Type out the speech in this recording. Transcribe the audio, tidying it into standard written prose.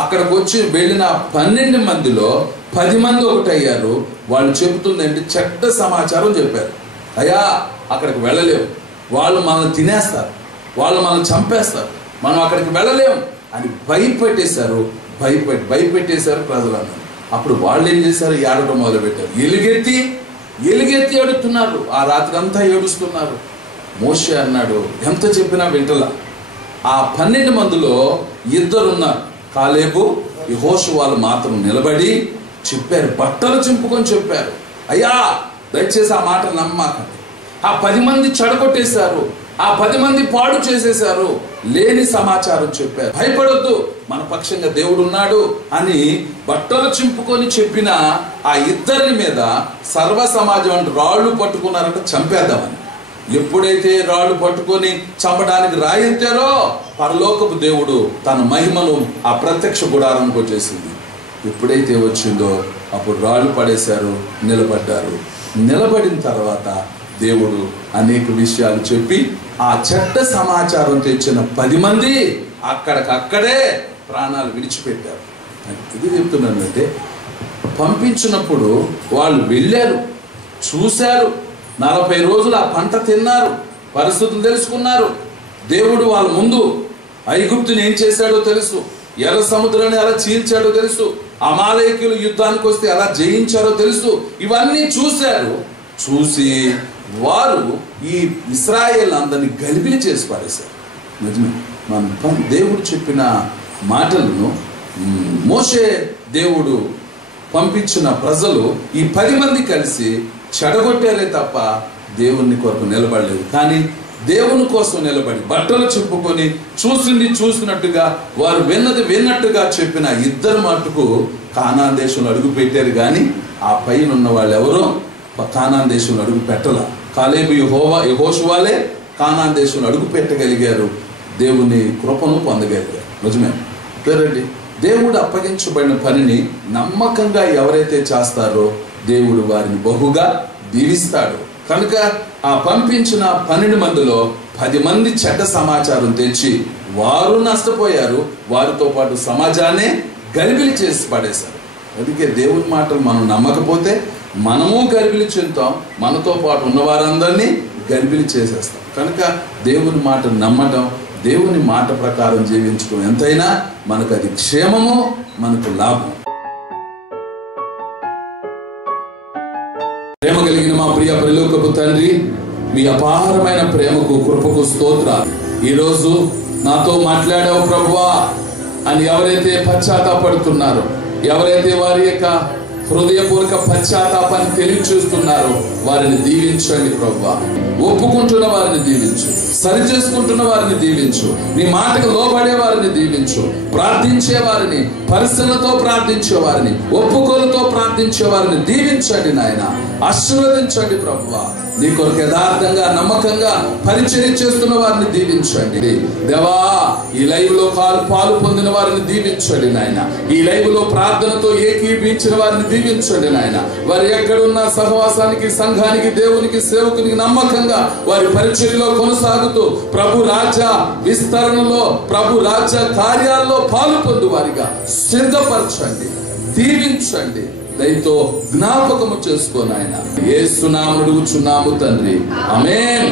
అక్కడికి వచ్చి వెళ్ళిన 12 మందిలో 10 మంది ఒకటయ్యారు. వాళ్ళు చెబుతుందంటే చెడ్డ సమాచారం చెప్పారు. అయ్యా అక్కడికి వెళ్ళలేము, వాళ్ళు మనల్ని తినేస్తారు, వాళ్ళు మనల్ని చంపేస్తారు, మనం అక్కడికి వెళ్ళలేము అని భయపెట్టేశారు ప్రజలందరూ. అప్పుడు వాళ్ళు ఏం చేశారు? ఏడవడం మొదలుపెట్టారు. ఎలుగెత్తి ఏడుతున్నారు. ఆ రాత్రి అంతా ఏడుస్తున్నారు. మోషే అన్నాడు, ఎంత చెప్పినా వింటలా. ఆ 12 మందిలో 2 ఉన్నారు, కాలేబు యెహోషువాలు మాత్రం నిలబడి చెప్పారు, బట్టలు చింపుకొని చెప్పారు, అయ్యా దయచేసి ఆ మాట నమ్మకండి. ఆ 10 మంది చెడగొట్టేశారు, ఆ 10 మంది పాడు చేసేశారు, లేని సమాచారం చెప్పారు. భయపడొద్దు, మన పక్షంగా దేవుడు ఉన్నాడు అని బట్టలు చింపుకొని చెప్పిన ఆ 2 మీద సర్వ సమాజం రాళ్ళు పట్టుకున్నారంటే చంపేద్దామని. ఎప్పుడైతే రాళ్ళు పట్టుకొని చంపడానికి రాయించారో పరలోకపు దేవుడు తన మహిమను ఆ ప్రత్యక్ష గుడారానికి వచ్చేసింది. ఎప్పుడైతే వచ్చిందో అప్పుడు రాళ్ళు పడేశారు, నిలబడ్డారు. నిలబడిన తర్వాత దేవుడు అనేక విషయాలు చెప్పి ఆ చెడ్డ సమాచారం తెచ్చిన 10 మంది అక్కడికక్కడే ప్రాణాలు విడిచిపెట్టారు. ఇది చెప్తున్నానంటే, పంపించినప్పుడు వాళ్ళు వెళ్ళారు, చూశారు, 40 రోజులు ఆ పంట తిన్నారు, పరిస్థితులు తెలుసుకున్నారు. దేవుడు వాళ్ళ ముందు ఐగుప్తుని ఏం చేశాడో తెలుసు, ఎర్ర సముద్రాన్ని ఎలా చీల్చాడో తెలుసు, అమాలేకీయులు యుద్ధానికి వస్తే ఎలా జయించారో తెలుసు. ఇవన్నీ చూశారు. చూసి వారు ఈ ఇశ్రాయేల్ అందరినీ గలిబిలి చేసి పడేశారు. నిజమే, మన దేవుడు చెప్పిన మాటలను మోషే దేవుడు పంపించిన ప్రజలు ఈ 10 మంది కలిసి చెడగొట్టారే తప్ప దేవుని కొరకు నిలబడలేదు. కానీ దేవుని కోసం నిలబడి బట్టలు చెప్పుకొని చూసినట్టుగా వారు విన్నట్టుగా చెప్పిన 2 మట్టుకు కానాన్ దేశంలో అడుగు పెట్టారు. కానీ ఆ పైన ఉన్న వాళ్ళు ఎవరో కానాన్ దేశంలో అడుగు పెట్టల. కాలేబు యెహోషువాలే కానాన్ దేశంలో అడుగు పెట్టగలిగారు, దేవుని కృపను పొందగలిగారు. నిజమే పేరండి. దేవుడు అప్పగించబడిన పనిని నమ్మకంగా ఎవరైతే చేస్తారో దేవుడు వారిని బహుగా దీవిస్తాడు. కనుక ఆ పంపించిన 12 మందిలో 10 మంది చెడ్డ సమాచారం తెచ్చి వారు నష్టపోయారు, వారితో పాటు సమాజాన్ని గలిబిలి చేసి పడేశారు. అందుకే దేవుని మాటలు మనం నమ్మకపోతే మనము గలిబిలి చెందుతాం, మనతో పాటు ఉన్న వారందరినీ గలిబిలి చేసేస్తాం. కనుక దేవుని మాట నమ్మటం, దేవుని మాట ప్రకారం జీవించడం ఎంతైనా మనకు అది క్షేమము, మనకు లాభం. ప్రేమ కలిగిన మా ప్రియ పరలోకపు తండ్రి, మీ అపారమైన ప్రేమకు కృపకు స్తోత్రాలు. ఈరోజు నాతో మాట్లాడావు ప్రభువా అని ఎవరైతే పశ్చాత్తాపడుతున్నారో, ఎవరైతే వారి యొక్క హృదయపూర్వక పశ్చాత్తాపాన్ని తెలియచేస్తున్నారో వారిని దీవించండి ప్రభువా. ఒప్పుకుంటున్న వారిని దీవించు, సరి చేసుకుంటున్న వారిని దీవించు, నీ మాటకు లోబడే వారిని దీవించు, ప్రార్థించే వారిని, పరిశీలనతో ప్రార్థించే వారిని, ఒప్పుకోలతో ప్రార్థించే వారిని దీవించండి నాయన. ఆశీర్వదించండి ప్రభువా. నీ కొరకు యథార్థంగా నమ్మకంగా పరిచయం చేస్తున్న వారిని దీవించండి దేవా. ఈ లైవ్ లో పాలు పొందిన వారిని దీవించండి నాయన. ఈ లైవ్ లో ప్రార్థనతో ఏకీభించిన వారిని దీవించండి నాయన. వారు ఎక్కడున్న సహవాసానికి, సంఘానికి, దేవునికి, సేవకునికి నమ్మకంగా వారి పరిచర్యలో కొనసాగుతూ ప్రభు రాజ్య విస్తరణలో, ప్రభు రాజ్య కార్యాల్లో పాలు పొందు వారిగా సిద్ధపరచండి, దీవించండి, దయతో జ్ఞాపకము చేసుకో నాయన. యేసు నామమున అడుగుచున్నాము తండ్రి, ఆమేన్.